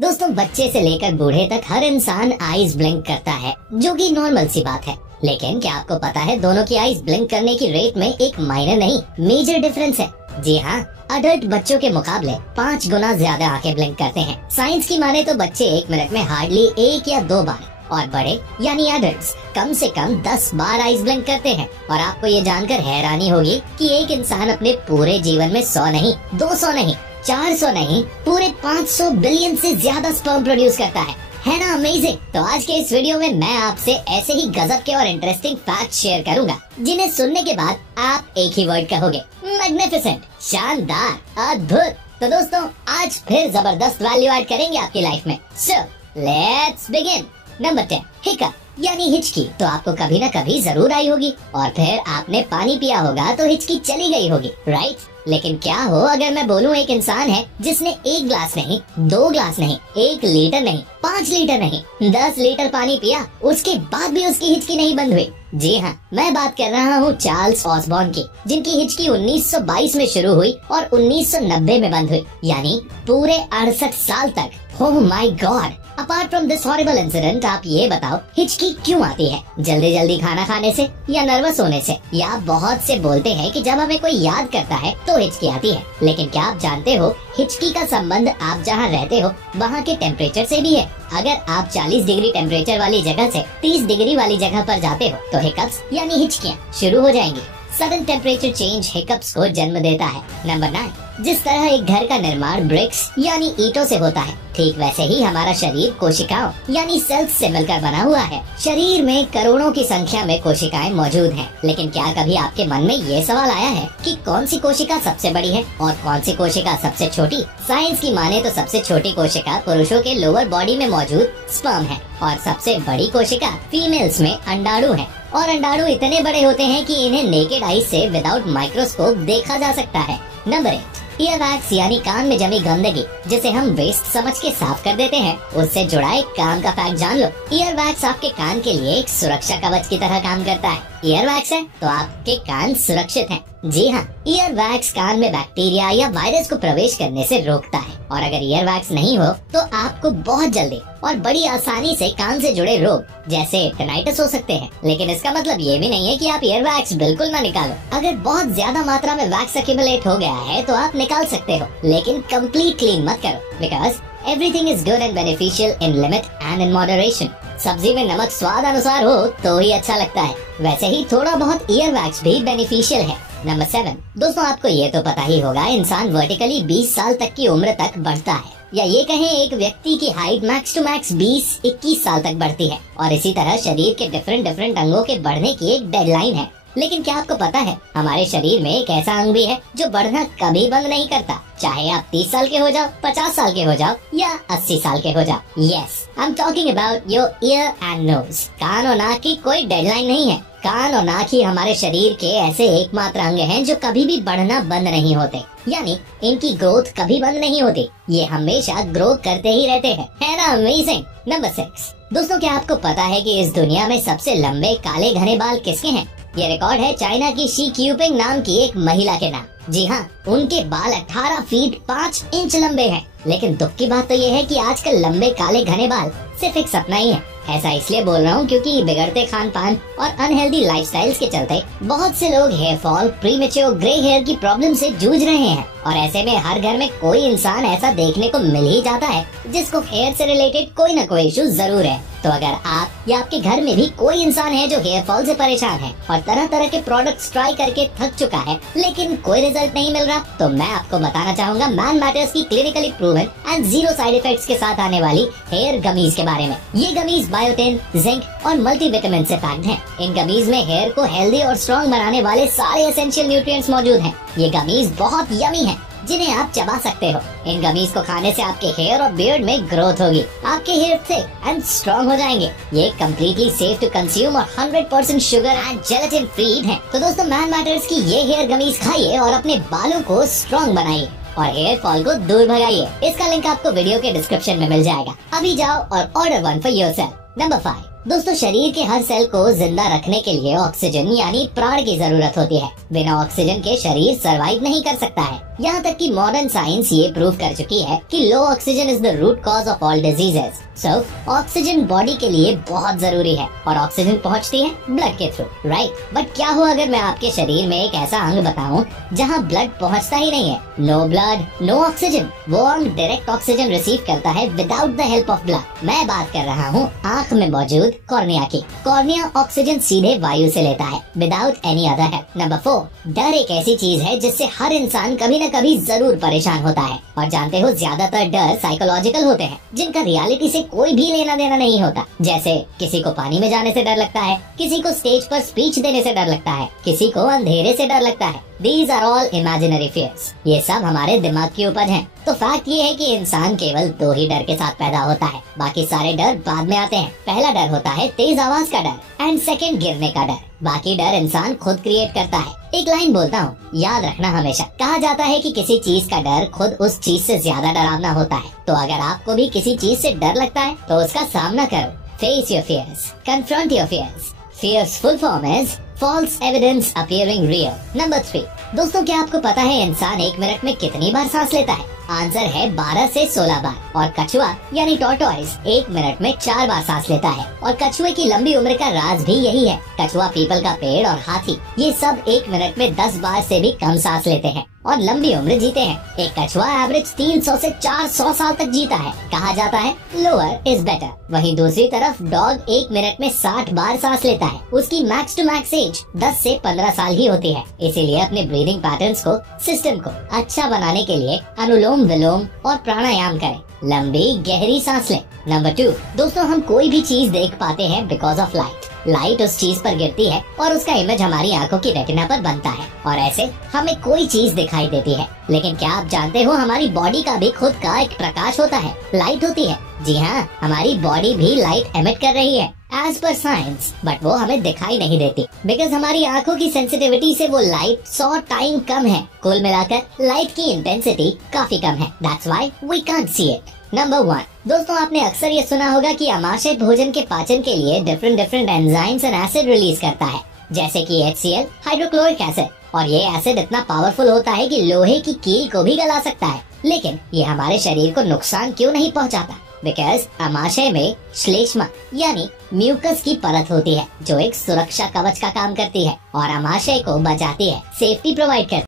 दोस्तों, बच्चे से लेकर बूढ़े तक हर इंसान आईज ब्लिंक करता है, जो कि नॉर्मल सी बात है। लेकिन क्या आपको पता है दोनों की आईज ब्लिंक करने की रेट में एक माइनर नहीं मेजर डिफरेंस है। जी हाँ, अडल्ट बच्चों के मुकाबले 5 गुना ज्यादा आंखें ब्लिंक करते हैं। साइंस की माने तो बच्चे 1 मिनट में हार्डली 1 या 2 बार और बड़े यानी एडल्ट्स कम से कम 10 बार आईज ब्लिंक करते हैं। और आपको ये जानकर हैरानी होगी कि एक इंसान अपने पूरे जीवन में 100 नहीं, 200 नहीं, 400 नहीं, पूरे 500 बिलियन से ज्यादा स्पर्म प्रोड्यूस करता है ना अमेजिंग। तो आज के इस वीडियो में मैं आपसे ऐसे ही गजब के और इंटरेस्टिंग फैक्ट शेयर करूंगा, जिन्हें सुनने के बाद आप एक ही वर्ड कहोगे, मैग्निफिसेंट, शानदार, अद्भुत। तो दोस्तों, आज फिर जबरदस्त वैल्यू ऐड करेंगे आपकी लाइफ में। So let's begin. Number 10, hiccup यानी हिचकी तो आपको कभी न कभी जरूर आई होगी, और फिर आपने पानी पिया होगा तो हिचकी चली गई होगी, राइट? लेकिन क्या हो अगर मैं बोलूं एक इंसान है जिसने 1 ग्लास नहीं, 2 ग्लास नहीं, 1 लीटर नहीं, 5 लीटर नहीं, 10 लीटर पानी पिया, उसके बाद भी उसकी हिचकी नहीं बंद हुई। जी हाँ, मैं बात कर रहा हूँ चार्ल्स ऑसबॉर्न की, जिनकी हिचकी 1922 में शुरू हुई और 1990 में बंद हुई, यानी पूरे 68 साल तक। Oh my God. Apart from this horrible incident, आप ये बताओ हिचकी क्यों आती है? जल्दी जल्दी खाना खाने से, या नर्वस होने से, या बहुत से बोलते हैं कि जब हमें कोई याद करता है तो हिचकी आती है। लेकिन क्या आप जानते हो हिचकी का संबंध आप जहाँ रहते हो वहाँ के टेम्परेचर से भी है। अगर आप 40 डिग्री टेम्परेचर वाली जगह से 30 डिग्री वाली जगह पर जाते हो तो हिकअप्स यानी हिचकियाँ शुरू हो जाएंगी। सडन टेम्परेचर चेंज हिकअप्स को जन्म देता है। नंबर 9, जिस तरह एक घर का निर्माण ब्रिक्स यानी ईंटों से होता है, ठीक वैसे ही हमारा शरीर कोशिकाओं यानी सेल्स से मिलकर बना हुआ है। शरीर में करोड़ों की संख्या में कोशिकाएं मौजूद हैं। लेकिन क्या कभी आपके मन में ये सवाल आया है कि कौन सी कोशिका सबसे बड़ी है और कौन सी कोशिका सबसे छोटी? साइंस की माने तो सबसे छोटी कोशिका पुरुषों के लोअर बॉडी में मौजूद स्पर्म है, और सबसे बड़ी कोशिका फीमेल्स में अंडाणु है। और अंडाणु इतने बड़े होते हैं कि इन्हें नेकेड आई से विदाउट माइक्रोस्कोप देखा जा सकता है। नंबर 8, ईयरवैक्स यानी कान में जमी गंदगी, जिसे हम वेस्ट समझ के साफ कर देते हैं, उससे जुड़ा एक काम का फैक्ट जान लो। ईयरवैक्स आपके कान के लिए एक सुरक्षा कवच की तरह काम करता है। ईयरवैक्स है तो आपके कान सुरक्षित हैं। जी हाँ, ईयरवैक्स कान में बैक्टीरिया या वायरस को प्रवेश करने से रोकता है। और अगर ईयरवैक्स नहीं हो तो आपको बहुत जल्दी और बड़ी आसानी से कान से जुड़े रोग जैसे टिनाइटिस हो सकते हैं। लेकिन इसका मतलब ये भी नहीं है कि आप ईयरवैक्स बिल्कुल ना निकालो। अगर बहुत ज्यादा मात्रा में वैक्स एक्यूमुलेट हो गया है तो आप निकाल सकते हो, लेकिन कंप्लीट क्लीन मत करो, because everything is good and beneficial in limit and in moderation. सब्जी में नमक स्वाद अनुसार हो तो ही अच्छा लगता है, वैसे ही थोड़ा बहुत ईयरवैक्स भी बेनिफिशियल है। नंबर 7, दोस्तों आपको ये तो पता ही होगा इंसान वर्टिकली 20 साल तक की उम्र तक बढ़ता है, या ये कहें एक व्यक्ति की हाइट मैक्स टू मैक्स 20-21 साल तक बढ़ती है। और इसी तरह शरीर के डिफरेंट अंगों के बढ़ने की एक डेडलाइन है। लेकिन क्या आपको पता है हमारे शरीर में एक ऐसा अंग भी है जो बढ़ना कभी बंद नहीं करता, चाहे आप 30 साल के हो जाओ, 50 साल के हो जाओ या 80 साल के हो जाओ। Yes, I am talking about your ear and nose. कान और नाक की कोई डेडलाइन नहीं है। कान और नाक ही हमारे शरीर के ऐसे एकमात्र अंग हैं जो कभी भी बढ़ना बंद नहीं होते, यानी इनकी ग्रोथ कभी बंद नहीं होती। ये हमेशा ग्रो करते ही रहते हैं, है ना अमेजिंग? नंबर 6, दोस्तों क्या आपको पता है कि इस दुनिया में सबसे लंबे काले घने बाल किसके हैं? ये रिकॉर्ड है चाइना की शी क्यूपिंग नाम की एक महिला के नाम। जी हाँ, उनके बाल 18 फीट 5 इंच लंबे हैं। लेकिन दुख की बात तो ये है कि आजकल लंबे काले घने बाल सिर्फ एक सपना ही है। ऐसा इसलिए बोल रहा हूँ क्योंकि बिगड़ते खान पान और अनहेल्दी लाइफस्टाइल्स के चलते बहुत से लोग hair fall, premature grey hair की प्रॉब्लम से जूझ रहे हैं। और ऐसे में हर घर में कोई इंसान ऐसा देखने को मिल ही जाता है जिसको हेयर से रिलेटेड कोई न कोई इशू जरूर है। तो अगर आप या आपके घर में भी कोई इंसान है जो हेयर फॉल से परेशान है और तरह तरह के प्रोडक्ट्स ट्राई करके थक चुका है लेकिन कोई रिजल्ट नहीं मिल रहा, तो मैं आपको बताना चाहूँगा मैन मैटर्स की clinically proven and 0 side effects के साथ आने वाली हेयर गमीज के बारे में। ये गमीज बायोटिन, जिंक और मल्टीविटामिन से पैक्ड हैं। इन गमीज में हेयर को हेल्दी और स्ट्रॉन्ग बनाने वाले सारे एसेंशियल न्यूट्रिएंट्स मौजूद हैं। ये गमीज बहुत यमी हैं, जिन्हें आप चबा सकते हो। इन गमीज को खाने से आपके हेयर और बियर्ड में ग्रोथ होगी, आपके हेयर थिक एंड स्ट्रॉन्ग हो जाएंगे। ये कम्प्लीटली सेफ टू कंज्यूम और 100% शुगर एंड जेलेटिन फ्री हैं। तो दोस्तों मैन मैटर्स की ये हेयर गमीज खाइए और अपने बालों को स्ट्रॉन्ग बनाइए और हेयर फॉल को दूर भगाइए। इसका लिंक आपको वीडियो के डिस्क्रिप्शन में मिल जाएगा। अभी जाओ और order one for yourself. Number 5, दोस्तों शरीर के हर सेल को जिंदा रखने के लिए ऑक्सीजन यानी प्राण की जरूरत होती है। बिना ऑक्सीजन के शरीर सरवाइव नहीं कर सकता है। यहाँ तक कि मॉडर्न साइंस ये प्रूव कर चुकी है कि low oxygen is the root cause of all diseases. So oxygen body के लिए बहुत जरूरी है और ऑक्सीजन पहुँचती है ब्लड के थ्रू, राइट। बट क्या हो अगर मैं आपके शरीर में एक ऐसा अंग बताऊं जहाँ ब्लड पहुँचता ही नहीं है? No blood no oxygen. वो अंग डायरेक्ट ऑक्सीजन रिसीव करता है without the help of blood. मैं बात कर रहा हूँ आँख में मौजूद कॉर्निया की। कॉर्निया ऑक्सीजन सीधे वायु से लेता है without any other help. Number 4, डर एक ऐसी चीज है जिससे हर इंसान कभी न कभी जरूर परेशान होता है। और जानते हो ज्यादातर डर साइकोलॉजिकल होते हैं जिनका रियलिटी से कोई भी लेना देना नहीं होता। जैसे किसी को पानी में जाने से डर लगता है, किसी को स्टेज पर स्पीच देने से डर लगता है, किसी को अंधेरे से डर लगता है। These are all imaginary fears। ये सब हमारे दिमाग की उपज हैं। तो फैक्ट ये है कि इंसान केवल 2 ही डर के साथ पैदा होता है, बाकी सारे डर बाद में आते हैं। पहला डर होता है तेज आवाज का डर एंड सेकंड गिरने का डर। बाकी डर इंसान खुद क्रिएट करता है। एक लाइन बोलता हूँ, याद रखना हमेशा। कहा जाता है कि किसी चीज का डर खुद उस चीज से ज्यादा डरावना होता है। तो अगर आपको भी किसी चीज से डर लगता है तो उसका सामना करो। Face your fears, confront your fears। Fear's full form is false evidence appearing real। Number 3, दोस्तों क्या आपको पता है इंसान 1 मिनट में कितनी बार सांस लेता है? आंसर है 12 से 16 बार। और कछुआ यानी टॉर्टोइस 1 मिनट में 4 बार सांस लेता है। और कछुए की लंबी उम्र का राज भी यही है। कछुआ, पीपल का पेड़ और हाथी ये सब 1 मिनट में 10 बार से भी कम सांस लेते हैं और लंबी उम्र जीते हैं। एक कछुआ एवरेज 300 से 400 साल तक जीता है। कहा जाता है लोअर इज बेटर। वहीं दूसरी तरफ डॉग 1 मिनट में 60 बार सांस लेता है। उसकी मैक्स टू मैक्स एज 10 से 15 साल ही होती है। इसीलिए अपने ब्रीदिंग पैटर्न्स को, सिस्टम को अच्छा बनाने के लिए अनुलोम विलोम और प्राणायाम करें। लंबी गहरी सांस लें। नंबर 2, दोस्तों हम कोई भी चीज देख पाते हैं बिकॉज ऑफ लाइट। लाइट उस चीज पर गिरती है और उसका इमेज हमारी आंखों की रेटिना पर बनता है और ऐसे हमें कोई चीज दिखाई देती है। लेकिन क्या आप जानते हो हमारी बॉडी का भी खुद का एक प्रकाश होता है, लाइट होती है। जी हाँ, हमारी बॉडी भी लाइट एमिट कर रही है एज पर साइंस, बट वो हमें दिखाई नहीं देती बिकॉज हमारी आंखों की सेंसिटिविटी से वो लाइट 100 टाइम कम है। कुल मिलाकर लाइट की इंटेंसिटी काफी कम है। That's why we can't see it. Number 1, दोस्तों आपने अक्सर ये सुना होगा कि अमाशय भोजन के पाचन के लिए different enzymes and acid release करता है, जैसे कि HCl, हाइड्रोक्लोरिक एसिड। और ये एसिड इतना पावरफुल होता है कि लोहे की कील को भी गला सकता है। लेकिन ये हमारे शरीर को नुकसान क्यों नहीं पहुंचाता? बिकॉज अमाशय में श्लेष्मा यानी म्यूकस की परत होती है जो एक सुरक्षा कवच का काम करती है और अमाशय को बचाती है, सेफ्टी प्रोवाइड करती है।